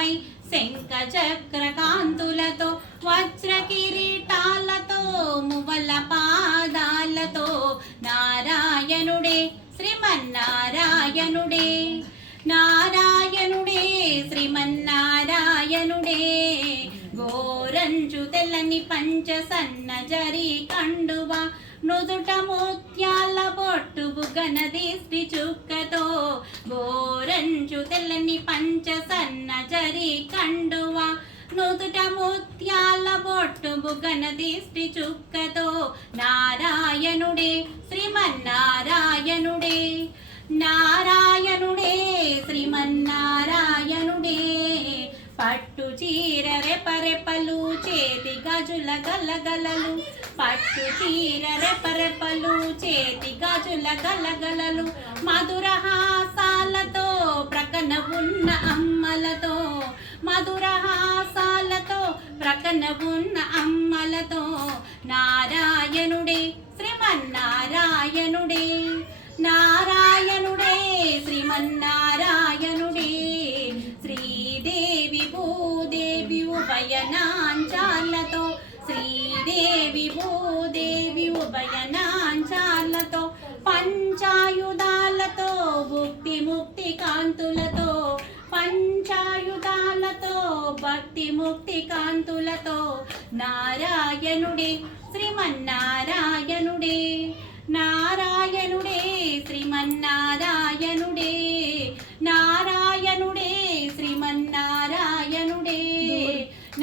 పై శంఖ చక్ర కాంతులతో వజ్ర కిరీటాలతో మువ్వల పాదాలతో నారాయణుడే శ్రీమన్నారాయణుడే నారాయణుడే శ్రీమన్నారాయణుడే గోరంచు తెల్లని పంచ సన్న జరి కండువ నుదుట ముత్యాల బొట్టు బుగ్గన దిష్టి చుక్కతో గోరంచు తెల్లని పంచ సన్న జరి కండువ నుదుట ముత్యాల బొట్టు బుగ్గన దిష్టి చుక్కతో నారాయణుడే శ్రీమన్నారాయణుడే నారాయణుడే శ్రీమన్నారాయణుడే పట్టు చీర రెపరెపలు చేతి గజుల గలగలలు పట్టు చీర రెపరెపలు చేతి గజుల గలగలలు మధుర హాసాలతో ప్రక్కన ఉన్న అమ్మలతో మధుర హాసాలతో ప్రక్కన ఉన్న అమ్మలతో నారాయణుడే శ్రీమన్నారాయణుడే నారాయణుడే శ్రీమన్నారాయణుడే శ్రీదేవి భూదేవి ఉభయనాంచాలతో శ్రీదేవి భూదేవి ఉభయనాంచాలతో పంచాయుధాలతో భుక్తి ముక్తి కాంతులతో పంచాయుధాలతో భక్తి ముక్తి కాంతులతో నారాయణుడే శ్రీమన్నారాయణుడే నారాయణుడే శ్రీమన్నారాయణుడే నారాయణుడే శ్రీమన్నారాయణుడే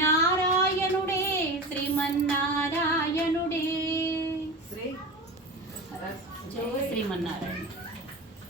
నారాయణుడే శ్రీమన్నారాయణుడే జై శ్రీమన్నారాయణ.